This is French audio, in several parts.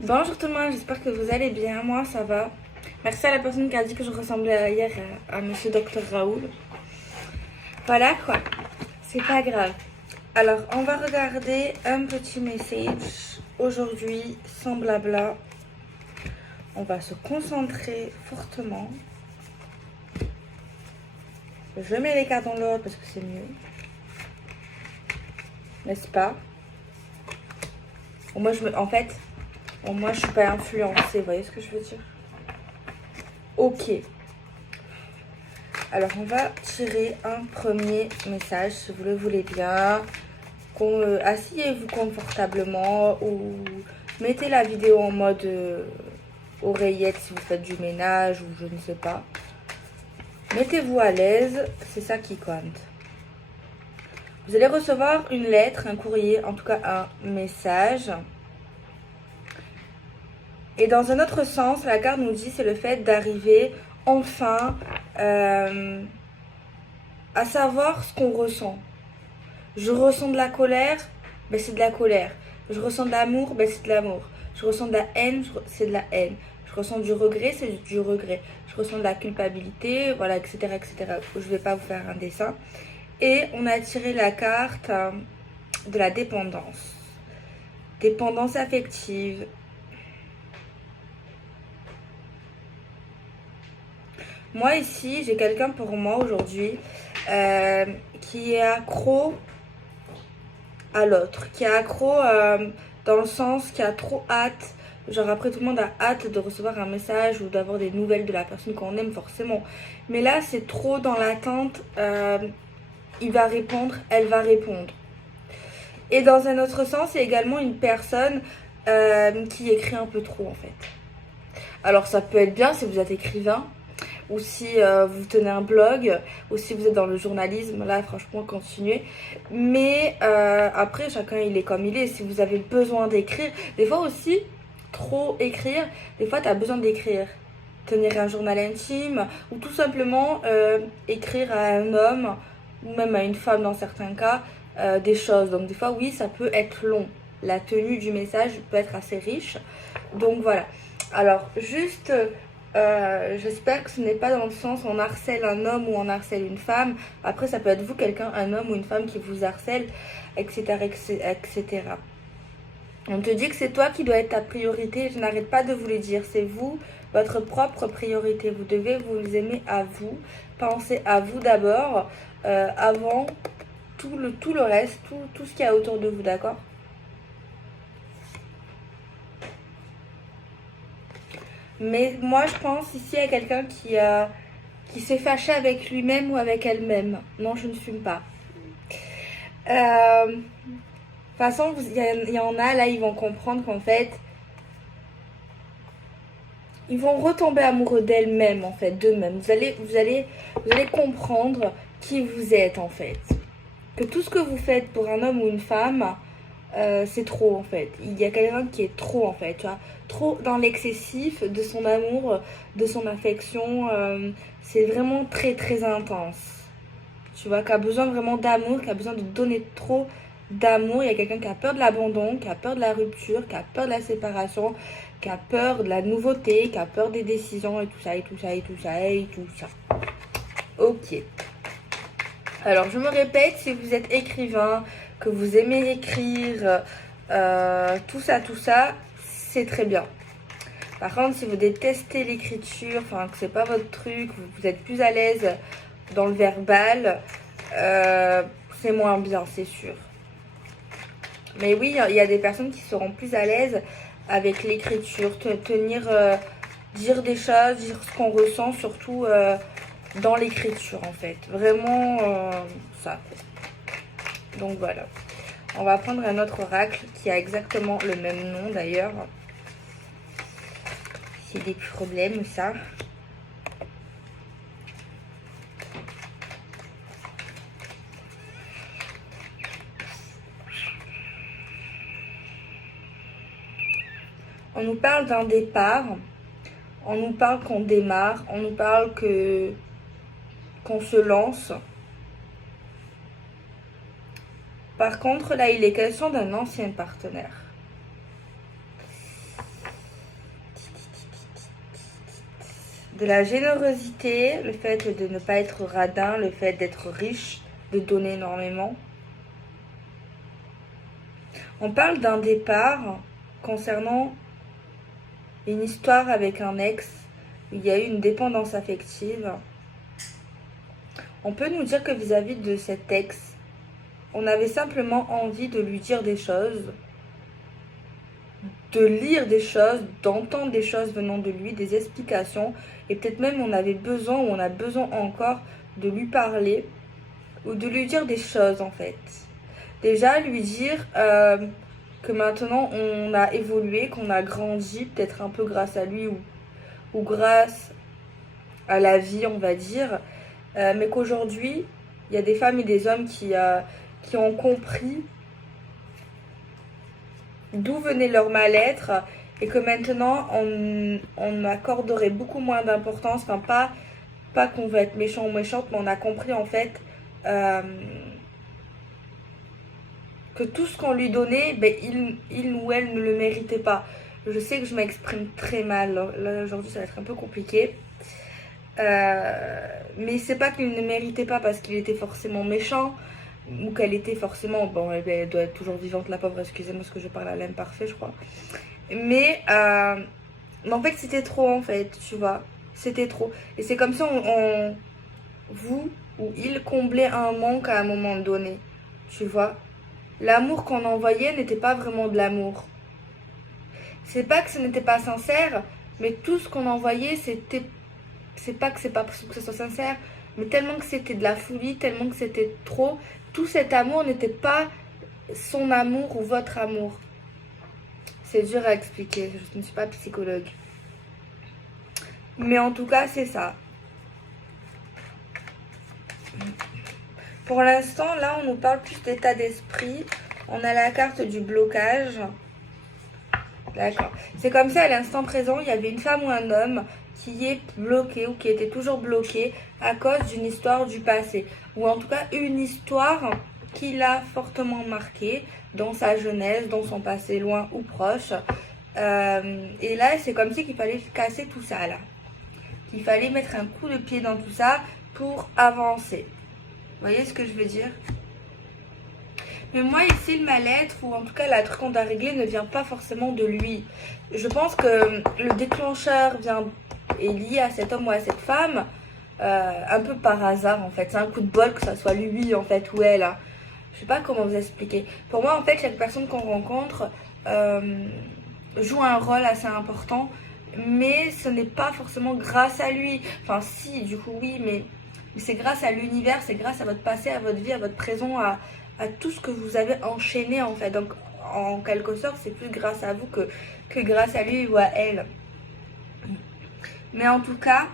Bonjour tout le monde, j'espère que vous allez bien. Moi, ça va. Merci à la personne qui a dit que je ressemblais hier à Monsieur Dr Raoul. Voilà quoi, c'est pas grave. Alors, on va regarder un petit message aujourd'hui sans blabla. On va se concentrer fortement. Je mets les cartes dans l'ordre parce que c'est mieux. N'est-ce pas? Moi, moi, je suis pas influencée. Vous voyez ce que je veux dire? Ok. Alors, on va tirer un premier message, si vous le voulez bien. Asseyez-vous confortablement ou mettez la vidéo en mode oreillette si vous faites du ménage ou je ne sais pas. Mettez-vous à l'aise, c'est ça qui compte. Vous allez recevoir une lettre, un courrier, en tout cas un message. Et dans un autre sens, la carte nous dit c'est le fait d'arriver enfin à savoir ce qu'on ressent. Je ressens de la colère, ben c'est de la colère. Je ressens de l'amour, ben c'est de l'amour. Je ressens de la haine, c'est de la haine. Je ressens du regret, c'est du regret. Je ressens de la culpabilité, voilà, etc., etc. Je ne vais pas vous faire un dessin. Et on a tiré la carte de la dépendance. Dépendance affective. Moi ici, j'ai quelqu'un pour moi aujourd'hui qui est accro à l'autre, qui est accro dans le sens qui a trop hâte, genre après tout le monde a hâte de recevoir un message ou d'avoir des nouvelles de la personne qu'on aime forcément, mais là c'est trop dans l'attente, il va répondre, elle va répondre. Et dans un autre sens, il y a également une personne qui écrit un peu trop en fait. Alors ça peut être bien si vous êtes écrivain, ou si vous tenez un blog, ou si vous êtes dans le journalisme, là franchement continuez. Mais après chacun il est comme il est. Si vous avez besoin d'écrire, des fois aussi trop écrire, des fois tu as besoin d'écrire. Tenir un journal intime ou tout simplement écrire à un homme ou même à une femme dans certains cas des choses. Donc des fois oui ça peut être long. La tenue du message peut être assez riche. Donc voilà. Alors juste j'espère que ce n'est pas dans le sens où on harcèle un homme ou on harcèle une femme. Après, ça peut être vous, quelqu'un, un homme ou une femme qui vous harcèle, etc., etc. On te dit que c'est toi qui dois être ta priorité. Je n'arrête pas de vous le dire. C'est vous, votre propre priorité. Vous devez vous aimer à vous. Pensez à vous d'abord, avant tout le reste, tout ce qu'il y a autour de vous, d'accord ? Mais moi, je pense ici à quelqu'un qui s'est fâché avec lui-même ou avec elle-même. Non, je ne fume pas. De toute façon, il y en a, là, ils vont comprendre qu'en fait, ils vont retomber amoureux d'elles-mêmes, en fait, d'eux-mêmes. Vous allez comprendre qui vous êtes, en fait. Que tout ce que vous faites pour un homme ou une femme, c'est trop en fait. Il y a quelqu'un qui est trop en fait, tu vois. Trop dans l'excessif de son amour, de son affection. C'est vraiment très très intense. Tu vois, qui a besoin vraiment d'amour, qui a besoin de donner trop d'amour. Il y a quelqu'un qui a peur de l'abandon, qui a peur de la rupture, qui a peur de la séparation, qui a peur de la nouveauté, qui a peur des décisions et tout ça, et tout ça, et tout ça, et tout ça. Ok. Alors, je me répète, si vous êtes écrivain, que vous aimez écrire, tout ça, c'est très bien. Par contre, si vous détestez l'écriture, enfin que c'est pas votre truc, vous êtes plus à l'aise dans le verbal, c'est moins bien, c'est sûr. Mais oui, il y a des personnes qui seront plus à l'aise avec l'écriture, dire des choses, dire ce qu'on ressent, surtout dans l'écriture en fait. Vraiment ça. Donc voilà. On va prendre un autre oracle qui a exactement le même nom d'ailleurs. C'est des problèmes ça. On nous parle d'un départ. On nous parle qu'on démarre. On nous parle qu'on se lance. Par contre, là, il est question d'un ancien partenaire. de la générosité, le fait de ne pas être radin, le fait d'être riche, de donner énormément. On parle d'un départ concernant une histoire avec un ex, où il y a eu une dépendance affective. On peut nous dire que vis-à-vis de cet ex, on avait simplement envie de lui dire des choses, de lire des choses, d'entendre des choses venant de lui, des explications, et peut-être même on avait besoin, ou on a besoin encore, de lui parler, ou de lui dire des choses en fait. Déjà, lui dire que maintenant on a évolué, qu'on a grandi, peut-être un peu grâce à lui, ou grâce à la vie, on va dire, mais qu'aujourd'hui, il y a des femmes et des hommes qui ont compris d'où venait leur mal-être et que maintenant on accorderait beaucoup moins d'importance, enfin pas qu'on veut être méchant ou méchante, mais on a compris en fait que tout ce qu'on lui donnait, ben, il ou elle ne le méritait pas. Je sais que je m'exprime très mal, là aujourd'hui ça va être un peu compliqué. Mais c'est pas qu'il ne méritait pas parce qu'il était forcément méchant ou qu'elle était forcément, bon, elle doit être toujours vivante la pauvre, excusez-moi parce que je parle à l'imparfait je crois, mais en fait c'était trop en fait, tu vois, c'était trop, et c'est comme si vous ou il comblait un manque à un moment donné, tu vois. L'amour qu'on envoyait n'était pas vraiment de l'amour, c'est pas que ce n'était pas sincère, mais tout ce qu'on envoyait c'était, c'est pas que c'est pas possible que ce soit sincère, mais tellement que c'était de la folie, tellement que c'était trop, tout cet amour n'était pas son amour ou votre amour. C'est dur à expliquer, je ne suis pas psychologue. Mais en tout cas, c'est ça. Pour l'instant, là, on nous parle plus d'état d'esprit. On a la carte du blocage. D'accord. C'est comme ça, à l'instant présent, il y avait une femme ou un homme qui est bloqué ou qui était toujours bloqué à cause d'une histoire du passé. Ou en tout cas, une histoire qui l'a fortement marqué dans sa jeunesse, dans son passé loin ou proche. Et là, c'est comme si qu'il fallait casser tout ça, là. Qu'il fallait mettre un coup de pied dans tout ça pour avancer. Vous voyez ce que je veux dire? Mais moi ici, le mal-être, ou en tout cas la truc qu'on doit régler, ne vient pas forcément de lui. Je pense que le déclencheur est lié à cet homme ou à cette femme, un peu par hasard en fait. C'est un coup de bol que ça soit lui en fait ou elle. Hein. Je sais pas comment vous expliquer. Pour moi en fait, chaque personne qu'on rencontre joue un rôle assez important, mais ce n'est pas forcément grâce à lui. Enfin si, du coup oui, mais c'est grâce à l'univers, c'est grâce à votre passé, à votre vie, à votre présent, à tout ce que vous avez enchaîné en fait. Donc en quelque sorte, c'est plus grâce à vous que grâce à lui ou à elle. Mais en tout cas,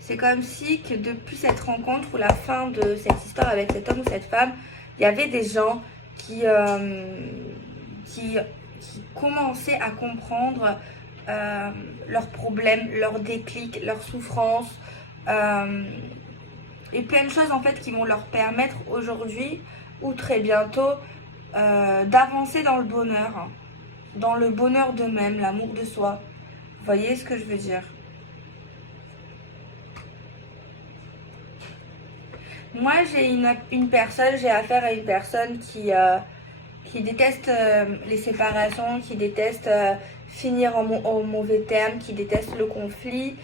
c'est comme si que depuis cette rencontre ou la fin de cette histoire avec cet homme ou cette femme, il y avait des gens qui commençaient à comprendre leurs problèmes, leurs déclics, leurs souffrances, et plein de choses en fait qui vont leur permettre aujourd'hui ou très bientôt d'avancer dans le bonheur d'eux-mêmes, l'amour de soi. Vous voyez ce que je veux dire? Moi, j'ai affaire à une personne qui déteste les séparations, qui déteste finir en mauvais termes, qui déteste le conflit.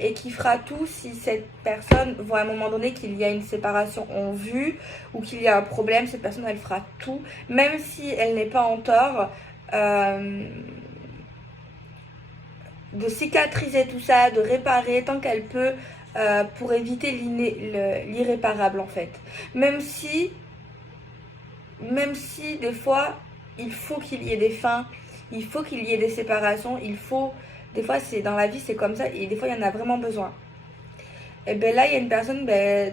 Et qui fera tout si cette personne voit à un moment donné qu'il y a une séparation en vue ou qu'il y a un problème, cette personne elle fera tout, même si elle n'est pas en tort, de cicatriser tout ça, de réparer tant qu'elle peut pour éviter l'irréparable en fait. Même si des fois il faut qu'il y ait des fins, il faut qu'il y ait des séparations, des fois, c'est dans la vie, c'est comme ça, et des fois, il y en a vraiment besoin. Et bien là, il y a une personne,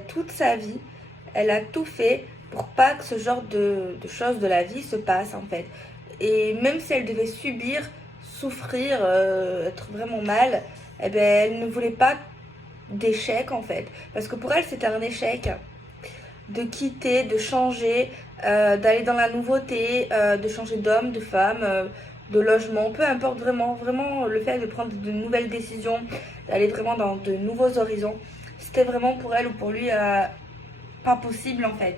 toute sa vie, elle a tout fait pour pas que ce genre de choses de la vie se passe, en fait. Et même si elle devait subir, souffrir, être vraiment mal, elle ne voulait pas d'échec, en fait. Parce que pour elle, c'était un échec de quitter, de changer, d'aller dans la nouveauté, de changer d'homme, de femme, de logement, peu importe vraiment le fait de prendre de nouvelles décisions, d'aller vraiment dans de nouveaux horizons, c'était vraiment pour elle ou pour lui pas possible en fait.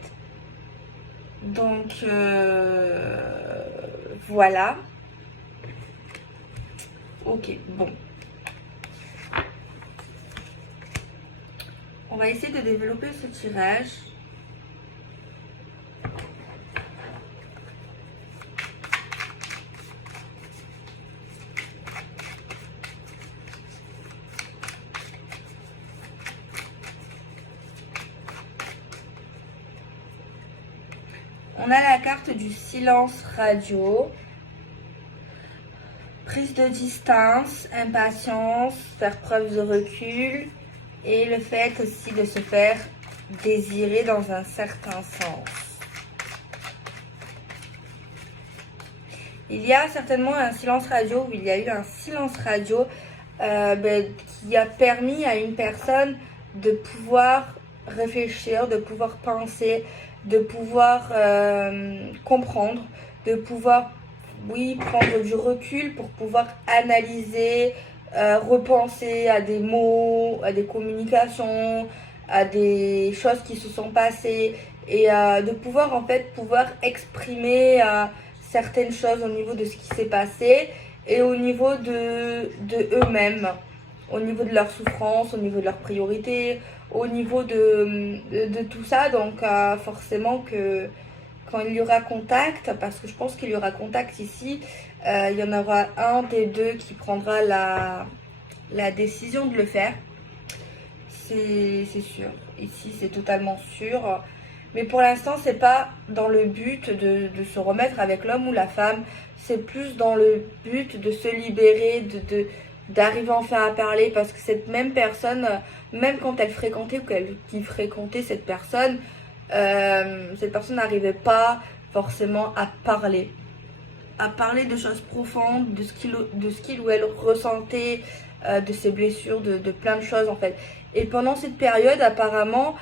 Donc voilà. Ok, bon. On va essayer de développer ce tirage. On a la carte du silence radio. Prise de distance, impatience, faire preuve de recul et le fait aussi de se faire désirer dans un certain sens. Il y a certainement un silence radio, il y a eu un silence radio qui a permis à une personne de pouvoir réfléchir, de pouvoir penser, de pouvoir comprendre, de pouvoir prendre du recul pour pouvoir analyser, repenser à des mots, à des communications, à des choses qui se sont passées et de pouvoir en fait exprimer certaines choses au niveau de ce qui s'est passé et au niveau de eux-mêmes, au niveau de leur souffrance, au niveau de leurs priorités, au niveau de tout ça. Donc forcément que quand il y aura contact, parce que je pense qu'il y aura contact ici, il y en aura un des deux qui prendra la décision de le faire. C'est sûr. Ici, c'est totalement sûr. Mais pour l'instant, c'est pas dans le but de se remettre avec l'homme ou la femme. C'est plus dans le but de se libérer, d'arriver enfin à parler. Parce que cette même personne, même quand elle fréquentait ou qu'il fréquentait cette personne n'arrivait pas forcément à parler de choses profondes, de ce qu'il ou elle ressentait, de ses blessures, de plein de choses en fait. Et pendant cette période, apparemment,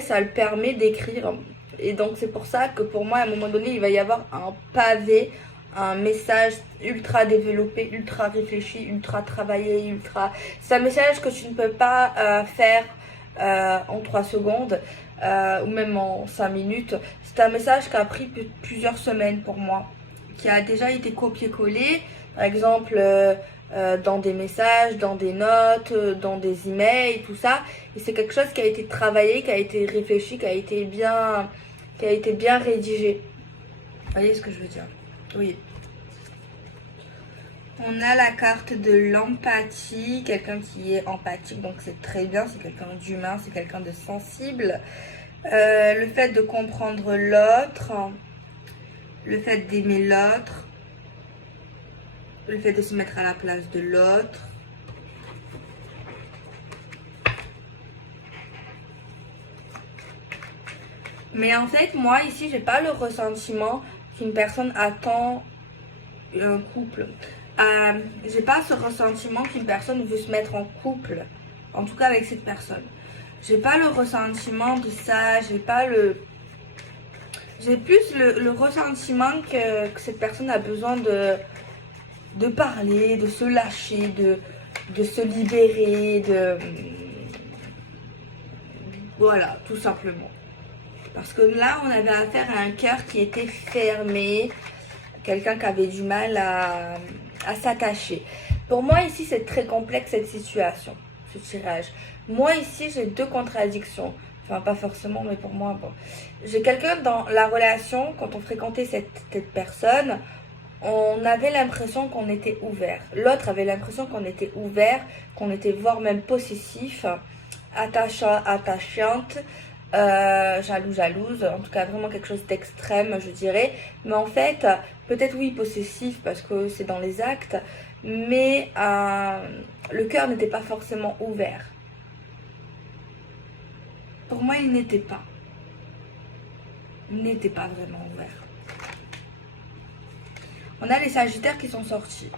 ça le permet d'écrire. Et donc c'est pour ça que pour moi, à un moment donné, il va y avoir un pavé, un message ultra développé, ultra réfléchi, ultra travaillé, c'est un message que tu ne peux pas faire en 3 secondes. Ou même en 5 minutes. C'est un message qui a pris plusieurs semaines pour moi, qui a déjà été copié-collé, par exemple dans des messages, dans des notes, dans des emails, tout ça. Et c'est quelque chose qui a été travaillé, qui a été réfléchi, qui a été bien rédigé. Vous voyez ce que je veux dire? Oui. On a la carte de l'empathie, quelqu'un qui est empathique, donc c'est très bien, c'est quelqu'un d'humain, c'est quelqu'un de sensible. Le fait de comprendre l'autre, le fait d'aimer l'autre, le fait de se mettre à la place de l'autre. Mais en fait, moi ici, j'ai pas le ressentiment qu'une personne attend un couple. J'ai pas ce ressentiment qu'une personne veut se mettre en couple, en tout cas avec cette personne. J'ai pas le ressentiment de ça, j'ai plus le ressentiment que cette personne a besoin de parler, de se lâcher, de se libérer, voilà, tout simplement. Parce que là, on avait affaire à un cœur qui était fermé, quelqu'un qui avait du mal à s'attacher. Pour moi, ici, c'est très complexe cette situation, ce tirage. Moi, ici, j'ai 2 contradictions. Enfin, pas forcément, mais pour moi, bon. J'ai quelqu'un dans la relation, quand on fréquentait cette personne, on avait l'impression qu'on était ouvert. L'autre avait l'impression qu'on était ouvert, qu'on était voire même possessif, attachante, jalouse, en tout cas vraiment quelque chose d'extrême, je dirais. Mais en fait, peut-être oui, possessif parce que c'est dans les actes, mais le cœur n'était pas forcément ouvert. Pour moi, il n'était pas. Il n'était pas vraiment ouvert. On a les Sagittaires qui sont sortis.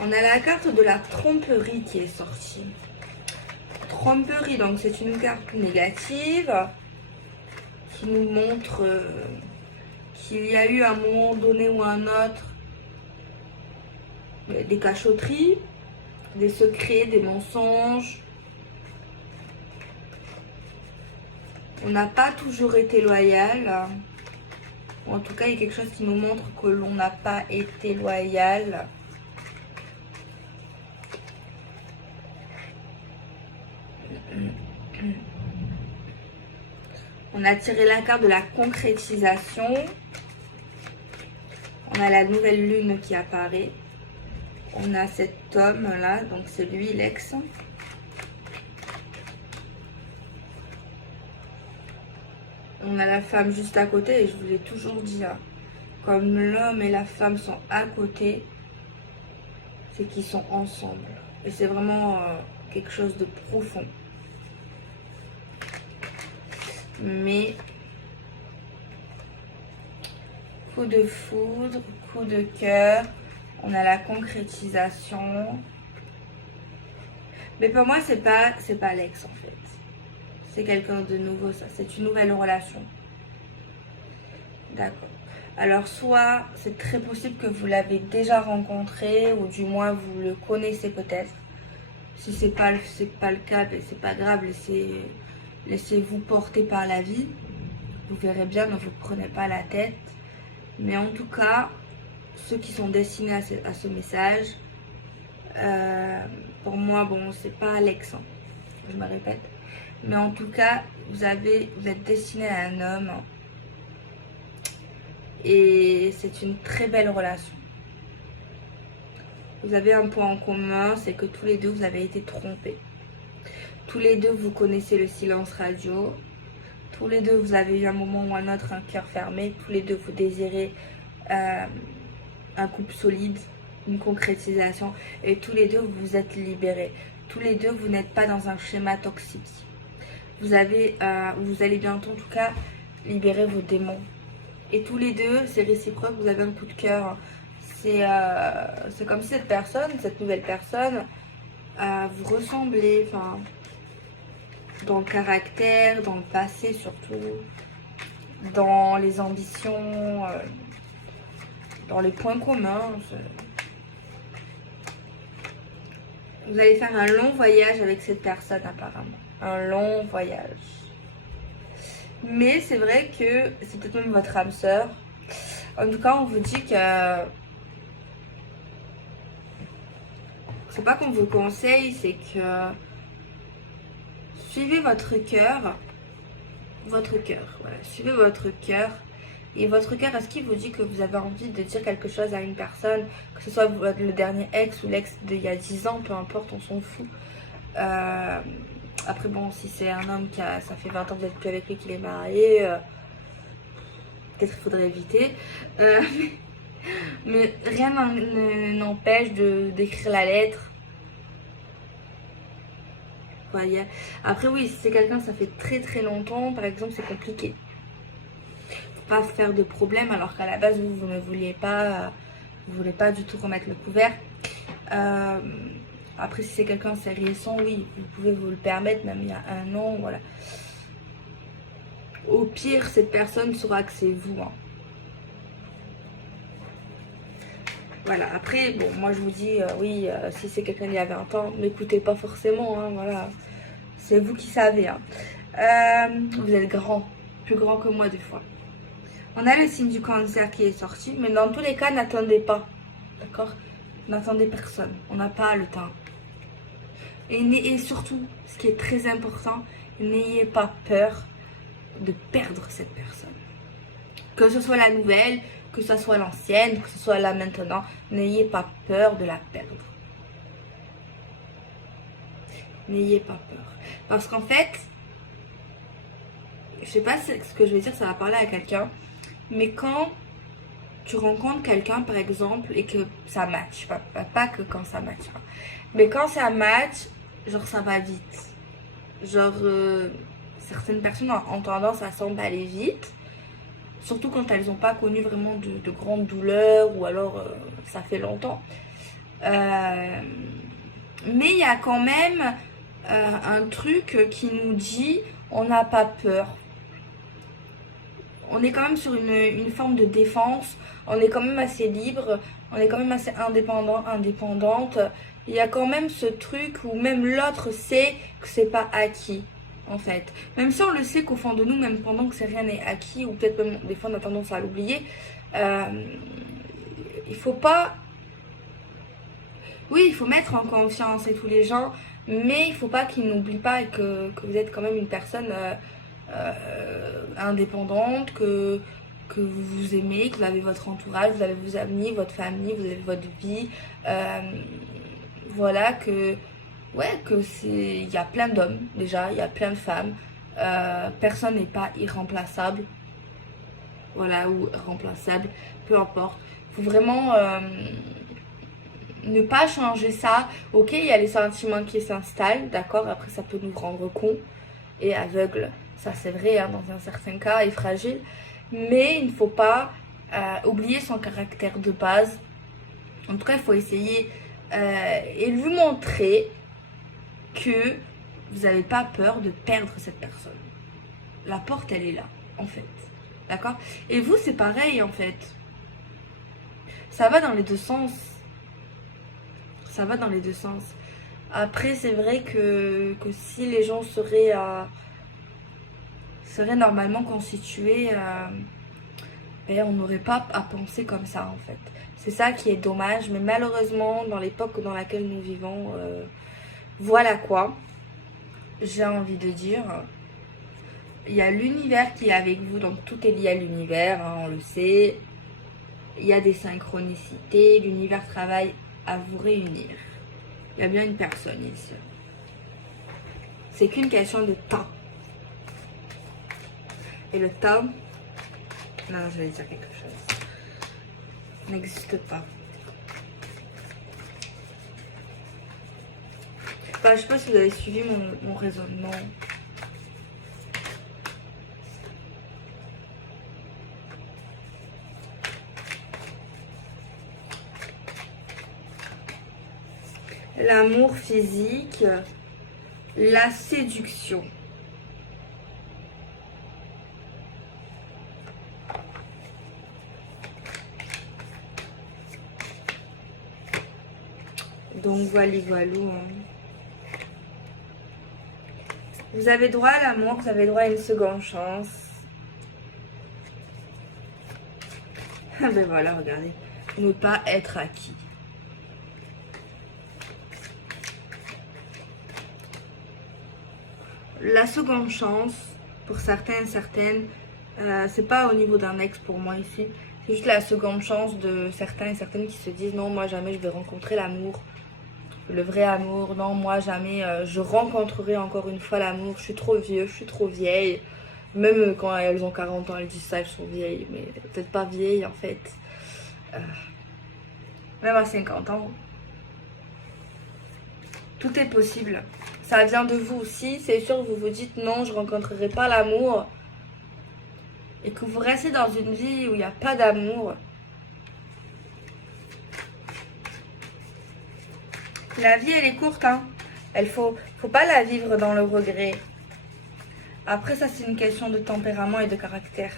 On a la carte de la tromperie qui est sortie. Tromperie, donc c'est une carte négative qui nous montre qu'il y a eu à un moment donné ou un autre des cachotteries, des secrets, des mensonges. On n'a pas toujours été loyal. Ou en tout cas, il y a quelque chose qui nous montre que l'on n'a pas été loyal. On a tiré la carte de la concrétisation. On a la nouvelle lune qui apparaît. On a cet homme là, donc c'est lui l'ex. On a la femme juste à côté et je vous l'ai toujours dit, hein, comme l'homme et la femme sont à côté, c'est qu'ils sont ensemble. Et c'est vraiment quelque chose de profond. Mais coup de foudre, coup de cœur, on a la concrétisation. Mais pour moi, c'est pas l'ex en fait. C'est quelqu'un de nouveau, ça. C'est une nouvelle relation. D'accord. Alors, soit c'est très possible que vous l'avez déjà rencontré, ou du moins vous le connaissez peut-être. Si c'est pas le cas, ben c'est pas grave. Laissez-vous porter par la vie. Vous verrez bien, ne vous prenez pas la tête. Mais en tout cas, ceux qui sont destinés à ce message, pour moi, bon, c'est pas Alex, hein, je me répète. Mais en tout cas, vous êtes destiné à un homme. Et c'est une très belle relation. Vous avez un point en commun, c'est que tous les deux, vous avez été trompés. Tous les deux, vous connaissez le silence radio. Tous les deux, vous avez eu un moment ou un autre un cœur fermé. Tous les deux, vous désirez un couple solide, une concrétisation. Et tous les deux, vous vous êtes libérés. Tous les deux, vous n'êtes pas dans un schéma toxique. Vous allez bientôt, en tout cas, libérer vos démons. Et tous les deux, c'est réciproque, vous avez un coup de cœur. C'est comme si cette nouvelle personne, vous ressemblez, enfin, dans le caractère, dans le passé surtout, dans les ambitions, dans les points communs. Vous allez faire un long voyage avec cette personne apparemment. Un long voyage. Mais c'est vrai que c'est peut-être même votre âme sœur. En tout cas, on vous dit que c'est pas qu'on vous conseille, c'est que suivez votre cœur. Voilà. Suivez votre cœur. Et votre cœur, est-ce qu'il vous dit que vous avez envie de dire quelque chose à une personne, que ce soit le dernier ex ou l'ex d'il y a 10 ans, peu importe, on s'en fout. Après, bon, si c'est un homme ça fait 20 ans que vous n'êtes plus avec lui, qu'il est marié, peut-être il faudrait éviter. Mais rien n'empêche d'écrire la lettre. Voyez. Après, oui, si c'est quelqu'un, ça fait très très longtemps, par exemple, c'est compliqué. Faut pas faire de problème, alors qu'à la base, vous ne vouliez pas, vous voulez pas du tout remettre le couvert. Après, si c'est quelqu'un c'est récent, oui, vous pouvez vous le permettre, même il y a 1 an, voilà. Au pire, cette personne saura que c'est vous. Hein. Voilà, après, bon, moi je vous dis, oui, si c'est quelqu'un d'il y a 20 ans, n'écoutez pas forcément, hein, voilà. C'est vous qui savez. Hein. Vous êtes grand, plus grand que moi des fois. On a le signe du cancer qui est sorti, mais dans tous les cas, n'attendez pas, d'accord? N'attendez personne, on n'a pas le temps. Et surtout, ce qui est très important, n'ayez pas peur de perdre cette personne. Que ce soit la nouvelle, que ce soit l'ancienne, que ce soit là maintenant, n'ayez pas peur de la perdre. N'ayez pas peur. Parce qu'en fait, je sais pas ce que je vais dire, ça va parler à quelqu'un, mais quand tu rencontres quelqu'un par exemple et que ça match, pas que quand ça match, hein, mais quand ça match, genre ça va vite. Genre certaines personnes ont tendance à s'emballer vite. Surtout quand elles n'ont pas connu vraiment de grandes douleurs ou alors ça fait longtemps. Mais il y a quand même un truc qui nous dit on n'a pas peur. on est quand même sur une forme de défense, on est quand même assez libre, on est quand même assez indépendant, indépendante. Il y a quand même ce truc où même l'autre sait que c'est pas acquis, en fait. Même si on le sait qu'au fond de nous, même pendant que c'est rien n'est acquis, ou peut-être même des fois on a tendance à l'oublier, euh, il faut pas... Oui, il faut mettre en confiance et tous les gens, mais il faut pas qu'ils n'oublient pas que vous êtes quand même une personne indépendante, que vous vous aimez, que vous avez votre entourage, vous avez vos amis, votre famille, vous avez votre vie. Euh, voilà, que c'est... Il y a plein d'hommes déjà, il y a plein de femmes. Personne n'est pas irremplaçable. Voilà, ou remplaçable, peu importe. Il faut vraiment ne pas changer ça. Ok, il y a les sentiments qui s'installent, d'accord. Après, ça peut nous rendre cons et aveugles. Ça, c'est vrai, hein, dans un certain cas, et fragile. Mais il ne faut pas oublier son caractère de base. En tout cas, il faut essayer et lui montrer que vous n'avez pas peur de perdre cette personne. La porte, elle est là, en fait. D'accord? Et vous, c'est pareil, en fait. Ça va dans les deux sens. Ça va dans les deux sens. Après, c'est vrai que si les gens seraient normalement constitués, ben, on n'aurait pas à penser comme ça, en fait. C'est ça qui est dommage. Mais malheureusement, dans l'époque dans laquelle nous vivons, voilà quoi. J'ai envie de dire... Il y a l'univers qui est avec vous, donc tout est lié à l'univers, hein, on le sait. Il y a des synchronicités, l'univers travaille à vous réunir. Il y a bien une personne ici. C'est qu'une question de temps. Et le temps, non, je vais dire quelque chose, n'existe pas. Enfin, je sais pas si vous avez suivi mon raisonnement. L'amour physique, la séduction. Donc voilà, voilà. Vous avez droit à l'amour, vous avez droit à une seconde chance. Ah ben voilà, regardez. Ne pas être acquis. La seconde chance, pour certains et certaines, c'est pas au niveau d'un ex pour moi ici. C'est juste la seconde chance de certains et certaines qui se disent non, moi jamais je vais rencontrer l'amour, le vrai amour. Non, moi jamais je rencontrerai encore une fois l'amour. Je suis trop vieux, je suis trop vieille. Même quand elles ont 40 ans, elles disent ça, elles sont vieilles. Mais peut-être pas vieilles en fait. Même à 50 ans. Tout est possible. Ça vient de vous aussi. C'est sûr que vous vous dites non, je ne rencontrerai pas l'amour. Et que vous restez dans une vie où il n'y a pas d'amour. La vie, elle est courte, hein. Faut pas la vivre dans le regret. Après, ça, c'est une question de tempérament et de caractère.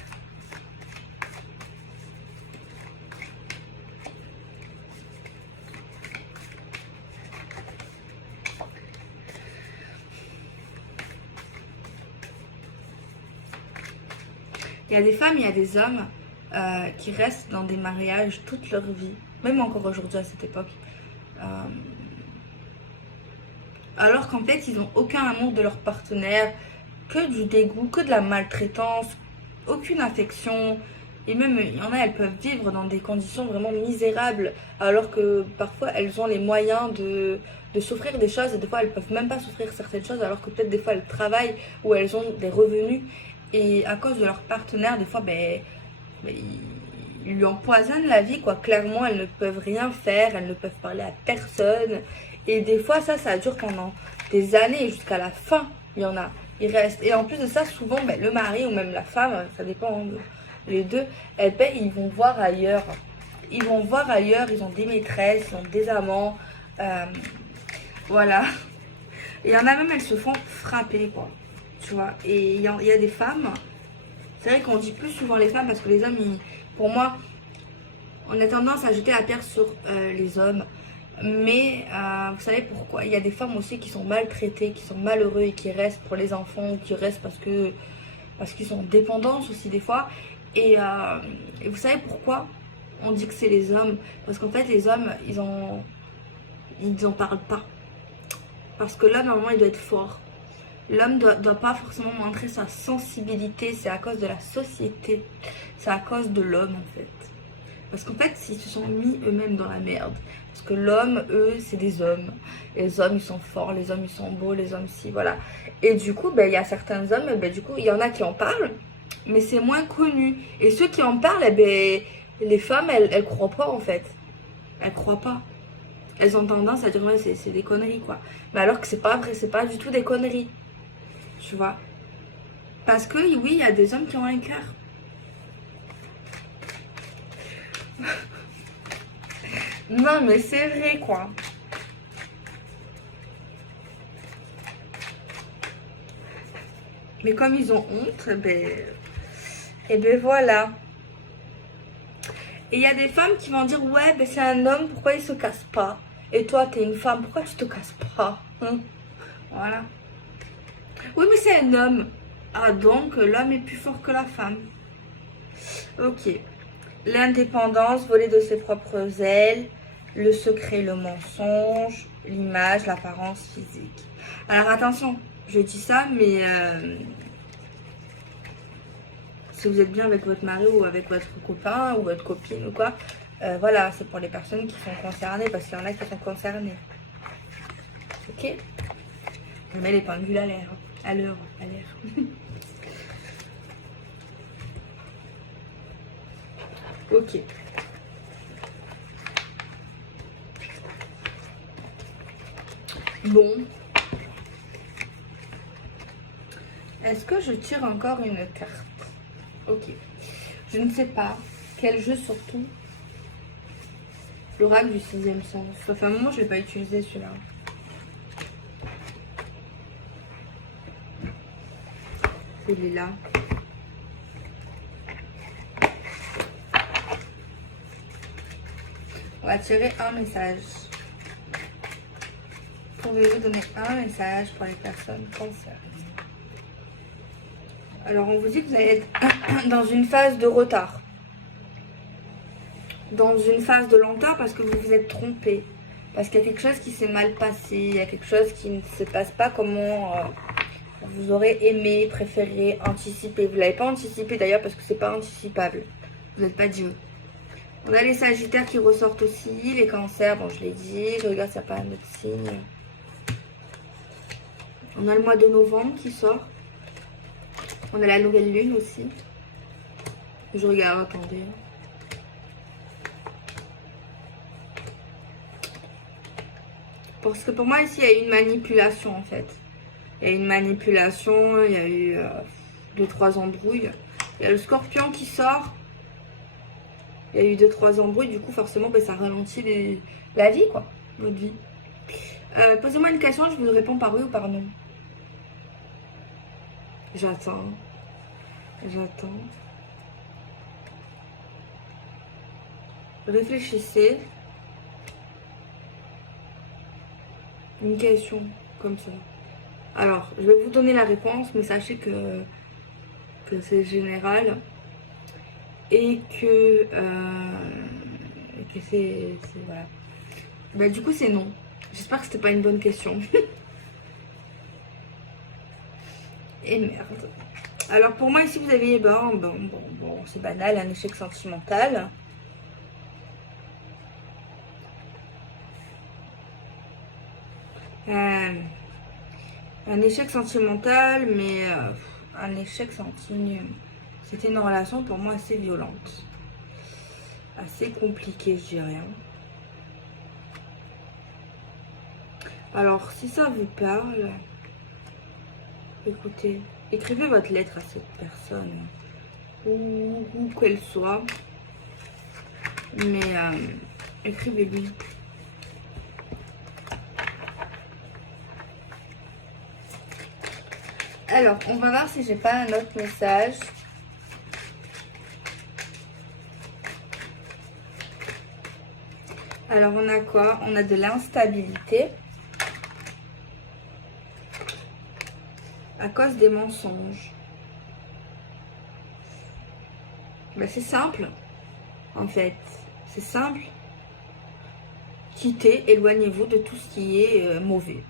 Il y a des femmes, il y a des hommes qui restent dans des mariages toute leur vie, même encore aujourd'hui à cette époque. Alors qu'en fait, ils n'ont aucun amour de leur partenaire, que du dégoût, que de la maltraitance, aucune affection. Et même, il y en a, elles peuvent vivre dans des conditions vraiment misérables, alors que parfois, elles ont les moyens de souffrir des choses, et des fois, elles peuvent même pas souffrir certaines choses, alors que peut-être des fois, elles travaillent ou elles ont des revenus. Et à cause de leur partenaire, des fois, ils lui empoisonnent la vie, quoi. Clairement, elles ne peuvent rien faire, elles ne peuvent parler à personne. Et des fois, ça dure pendant des années, jusqu'à la fin, il y en a. Il reste. Et en plus de ça, souvent, le mari ou même la femme, ça dépend, hein, les deux, ils vont voir ailleurs. Ils vont voir ailleurs, ils ont des maîtresses, ils ont des amants. Voilà. Et il y en a même, elles se font frapper, quoi. Tu vois. Et il y a des femmes C'est vrai qu'on dit plus souvent les femmes parce que les hommes, pour moi, on a tendance à jeter la pierre sur les hommes. Mais vous savez pourquoi? Il y a des femmes aussi qui sont maltraitées, qui sont malheureuses et qui restent pour les enfants ou qui restent parce qu'ils sont dépendants aussi des fois. Et vous savez pourquoi on dit que c'est les hommes? Parce qu'en fait, les hommes, ils en parlent pas. Parce que l'homme, normalement, il doit être fort. L'homme doit pas forcément montrer sa sensibilité. C'est à cause de la société. C'est à cause de l'homme, en fait. Parce qu'en fait, ils se sont mis eux-mêmes dans la merde. Parce que l'homme, eux, c'est des hommes. Les hommes, ils sont forts, les hommes, ils sont beaux, les hommes, si, voilà. Et du coup, ben, il y a certains hommes, ben, du coup, il y en a qui en parlent, mais c'est moins connu. Et ceux qui en parlent, eh ben, les femmes, elles croient pas, en fait. Elles croient pas. Elles ont tendance à dire, ouais, c'est des conneries, quoi. Mais alors que c'est pas vrai, c'est pas du tout des conneries. Tu vois? Parce que, oui, il y a des hommes qui ont un cœur. Non, mais c'est vrai, quoi. Mais comme ils ont honte, et ben voilà. Et il y a des femmes qui vont dire, ouais, ben c'est un homme, pourquoi il se casse pas? Et toi, t'es une femme, pourquoi tu te casses pas? Hein? Voilà. Oui, mais c'est un homme. Ah, donc l'homme est plus fort que la femme. Ok. L'indépendance, voler de ses propres ailes, le secret, le mensonge, l'image, l'apparence physique. Alors attention, je dis ça, mais si vous êtes bien avec votre mari ou avec votre copain ou votre copine ou quoi, voilà, c'est pour les personnes qui sont concernées, parce qu'il y en a qui sont concernées. Ok? Je mets les pendules à l'air, à l'heure, à l'air. Ok. Bon. Est-ce que je tire encore une carte? Ok. Je ne sais pas. Quel jeu surtout? L'oracle du sixième sens. Ça fait un moment que je ne l'ai pas utilisé celui-là. Il est là. On va tirer un message. Pouvez-vous donner un message pour les personnes concernées? Alors, on vous dit que vous allez être dans une phase de retard. Dans une phase de lenteur parce que vous vous êtes trompé. Parce qu'il y a quelque chose qui s'est mal passé. Il y a quelque chose qui ne se passe pas comment vous aurez aimé, préféré, anticipé. Vous ne l'avez pas anticipé d'ailleurs parce que c'est pas anticipable. Vous n'êtes pas Dieu. On a les sagittaires qui ressortent aussi. Les cancers, bon je l'ai dit. Je regarde s'il n'y a pas un autre signe. On a le mois de novembre qui sort. On a la nouvelle lune aussi. Je regarde, attendez. Parce que pour moi ici il y a eu une manipulation en fait. Il y a eu une manipulation, il y a eu 2-3 embrouilles. Il y a le scorpion qui sort. Il y a eu 2-3 embrouilles, du coup forcément ben, ça ralentit la vie quoi, votre vie. Posez-moi une question, je vous réponds par oui ou par non. J'attends. J'attends. Réfléchissez. Une question comme ça. Alors, je vais vous donner la réponse, mais sachez que c'est général. Et que c'est voilà. Bah, du coup, c'est non. J'espère que c'était pas une bonne question. Et merde. Alors pour moi ici vous avez bon c'est banal, un échec sentimental. Un échec sentimental, mais un échec sentimental. C'était une relation pour moi assez violente. Assez compliquée, je dirais. Alors si ça vous parle, écoutez. Écrivez votre lettre à cette personne, où qu'elle soit, mais écrivez-lui. Alors, on va voir si j'ai pas un autre message. Alors, on a quoi? On a de l'instabilité à cause des mensonges. Ben, c'est simple, en fait. C'est simple. Quittez, éloignez-vous de tout ce qui est mauvais.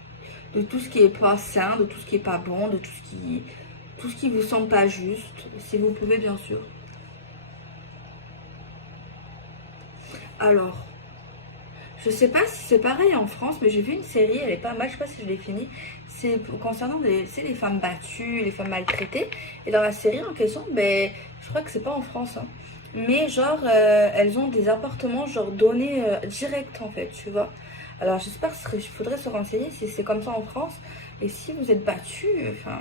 De tout ce qui est pas sain, de tout ce qui est pas bon, de tout ce qui vous semble pas juste. Si vous pouvez, bien sûr. Alors, je sais pas si c'est pareil en France, mais j'ai vu une série, elle est pas mal, je sais pas si je l'ai finie. C'est concernant les femmes battues, les femmes maltraitées. Et dans la série en question, ben, je crois que c'est pas en France, hein. Mais genre, elles ont des appartements genre donnés direct en fait, tu vois. Alors j'espère qu'il faudrait se renseigner si c'est comme ça en France. Et si vous êtes battu, enfin,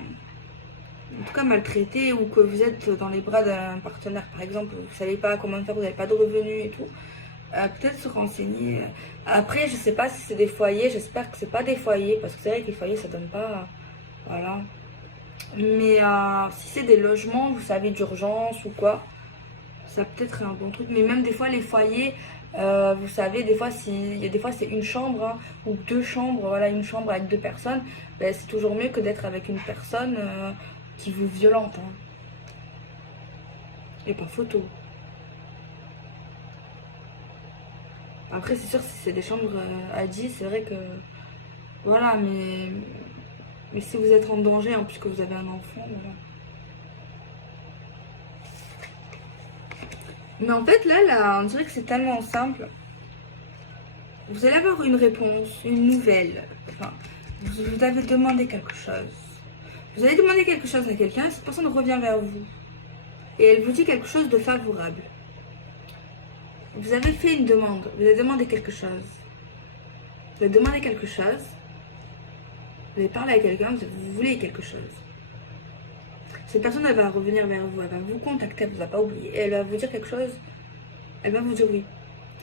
en tout cas maltraité, ou que vous êtes dans les bras d'un partenaire par exemple, vous savez pas comment faire, vous n'avez pas de revenus et tout. Peut-être se renseigner. Après, je sais pas si c'est des foyers. J'espère que c'est pas des foyers. Parce que c'est vrai que les foyers, ça donne pas. Voilà. Mais si c'est des logements, vous savez, d'urgence ou quoi, ça peut être un bon truc. Mais même des fois, les foyers, vous savez, des fois, des fois c'est une chambre hein, ou deux chambres. Voilà, une chambre avec deux personnes. Ben, c'est toujours mieux que d'être avec une personne qui vous violente. Hein. Et pas photo. Après, c'est sûr, si c'est des chambres à 10, c'est vrai que... Voilà, mais si vous êtes en danger, en plus que vous avez un enfant, voilà. Mais en fait, là, on dirait que c'est tellement simple. Vous allez avoir une réponse, une nouvelle. Enfin, vous avez demandé quelque chose. Vous allez demander quelque chose à quelqu'un, cette personne revient vers vous. Et elle vous dit quelque chose de favorable. Vous avez fait une demande, vous avez demandé quelque chose. Vous avez demandé quelque chose. Vous avez parlé à quelqu'un, vous voulez quelque chose. Cette personne, elle va revenir vers vous, elle va vous contacter, elle ne vous a pas oublié. Et elle va vous dire quelque chose, elle va vous dire oui.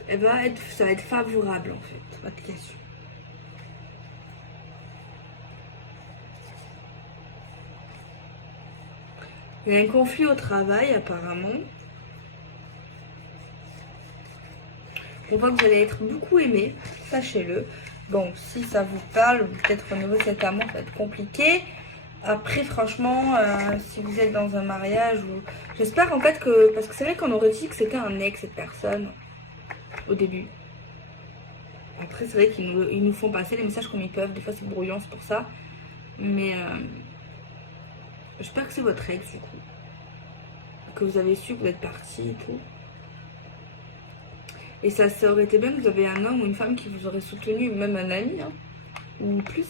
Ça va être favorable en fait, votre question. Il y a un conflit au travail apparemment. On voit que vous allez être beaucoup aimé, sachez-le. Bon, si ça vous parle, peut-être au niveau de cet amour, ça va être compliqué. Après, franchement, si vous êtes dans un mariage, j'espère en fait que... Parce que c'est vrai qu'on aurait dit que c'était un ex, cette personne, au début. Après, c'est vrai qu'ils nous font passer les messages comme ils peuvent. Des fois, c'est brouillon, c'est pour ça. Mais j'espère que c'est votre ex, du coup. Que vous avez su que vous êtes parti et tout. Et ça aurait été bien que vous avez un homme ou une femme qui vous aurait soutenu, même un ami, hein, ou plus.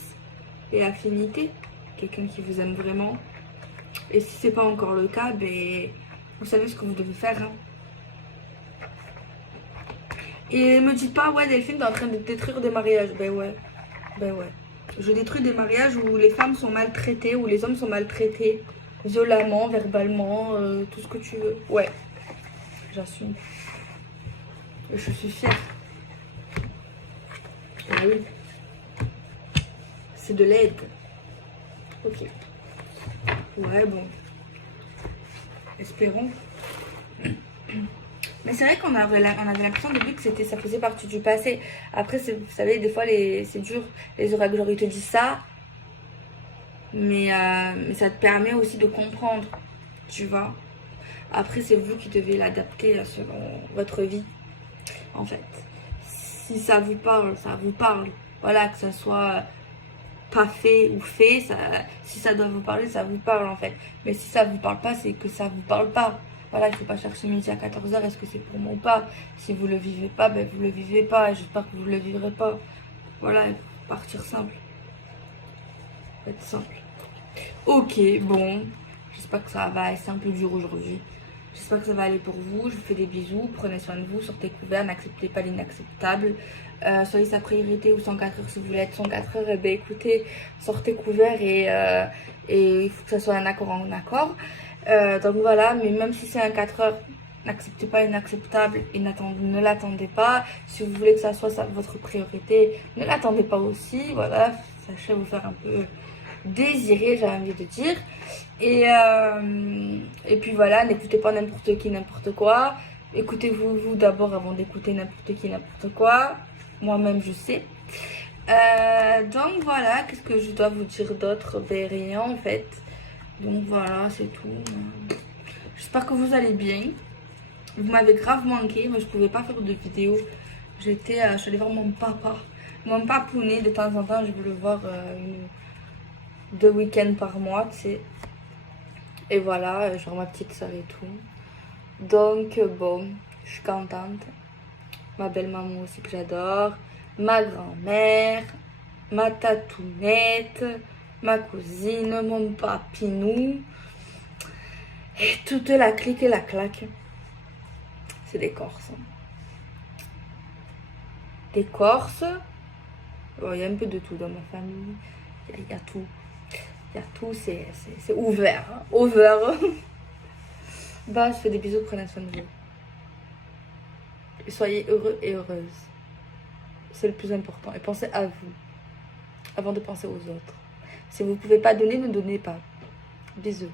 Et affinité, quelqu'un qui vous aime vraiment. Et si c'est pas encore le cas, ben, vous savez ce que vous devez faire. Hein. Et me dites pas, ouais, Delphine, t'es en train de détruire des mariages. Ben ouais, ben ouais. Je détruis des mariages où les femmes sont maltraitées, où les hommes sont maltraités, violemment, verbalement, tout ce que tu veux. Ouais, j'assume. Je suis fière. Ah oui. C'est de l'aide. Ok. Ouais, bon. Espérons. Mais c'est vrai qu'on avait l'impression au début que ça faisait partie du passé. Après, vous savez, des fois, c'est dur. Les oracles, ils te disent ça. Mais ça te permet aussi de comprendre. Tu vois. Après, c'est vous qui devez l'adapter selon votre vie. En fait, si ça vous parle, ça vous parle. Voilà, que ça soit pas fait ou fait, si ça doit vous parler, ça vous parle en fait. Mais si ça vous parle pas, c'est que ça vous parle pas. Voilà, il faut pas chercher midi à 14h, est-ce que c'est pour moi ou pas. Si vous le vivez pas, ben vous le vivez pas. Et j'espère que vous le vivrez pas. Voilà, il faut partir simple. Être simple. Ok, bon. J'espère que ça va, c'est un peu dur aujourd'hui. J'espère que ça va aller pour vous. Je vous fais des bisous. Prenez soin de vous. Sortez couverts. N'acceptez pas l'inacceptable. Soyez sa priorité ou 104 heures si vous voulez être 104 heures. Eh bien, écoutez, sortez couverts et il faut que ça soit un accord en accord. Donc voilà. Mais même si c'est un 4 heures, n'acceptez pas l'inacceptable et ne l'attendez pas. Si vous voulez que ça soit votre priorité, ne l'attendez pas aussi. Voilà. Sachez vous faire un peu désirer, j'ai envie de dire. Et puis voilà, n'écoutez pas n'importe qui, n'importe quoi. Écoutez-vous d'abord avant d'écouter n'importe qui, n'importe quoi. moi-même je sais. Donc voilà, qu'est-ce que je dois vous dire d'autre? Ben rien en fait. Donc voilà, c'est tout. J'espère que vous allez bien. Vous m'avez grave manqué, mais je pouvais pas faire de vidéo. Je suis allée voir mon papa. Mon papounet, de temps en temps, je veux le voir 2 week-ends par mois, tu sais. Et voilà, genre ma petite soeur et tout. Donc bon, je suis contente. Ma belle-maman aussi que j'adore. Ma grand-mère. Ma tatounette. Ma cousine. Mon papinou. Et toute la clique et la claque. C'est des Corses. Des Corses. Bon, il y a un peu de tout dans ma famille. Il y a tout. Il y a tout, c'est ouvert. Hein. Over. Bah, je fais des bisous, prenez soin de vous. Et soyez heureux et heureuses. C'est le plus important. Et pensez à vous. Avant de penser aux autres. Si vous ne pouvez pas donner, ne donnez pas. Bisous.